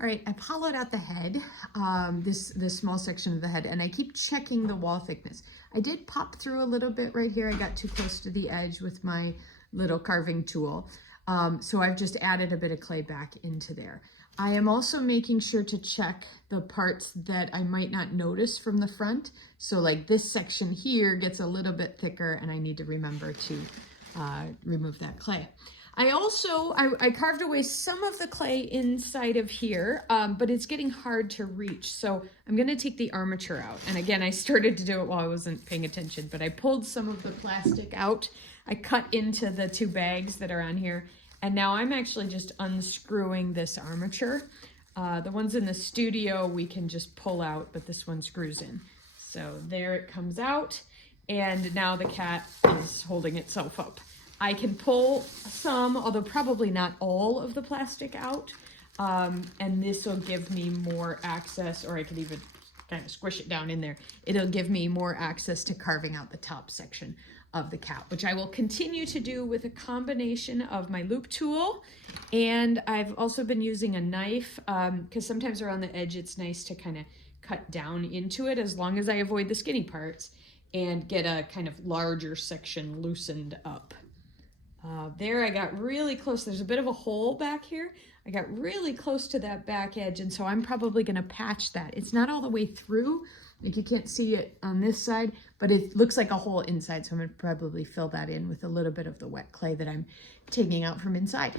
All right, I've hollowed out the head, this small section of the head, and I keep checking the wall thickness. I did pop through a little bit right here. I got too close to the edge with my little carving tool. So I've just added a bit of clay back into there. I am also making sure to check the parts that I might not notice from the front. So like this section here gets a little bit thicker and I need to remember to remove that clay. I carved away some of the clay inside of here, but it's getting hard to reach. So I'm gonna take the armature out. And again, I started to do it while I wasn't paying attention, but I pulled some of the plastic out. I cut into the two bags that are on here. And now I'm actually just unscrewing this armature. The ones in the studio we can just pull out, but this one screws in. So there it comes out. And now the cat is holding itself up. I can pull some, although probably not all of the plastic out. And this will give me more access, or I could even kind of squish it down in there. It'll give me more access to carving out the top section of the cat, which I will continue to do with a combination of my loop tool. And I've also been using a knife because sometimes around the edge, it's nice to kind of cut down into it as long as I avoid the skinny parts and get a kind of larger section loosened up. There I got really close. There's a bit of a hole back here. I got really close to that back edge, and so I'm probably going to patch that. It's not all the way through, like you can't see it on this side, but it looks like a hole inside, so I'm going to probably fill that in with a little bit of the wet clay that I'm taking out from inside.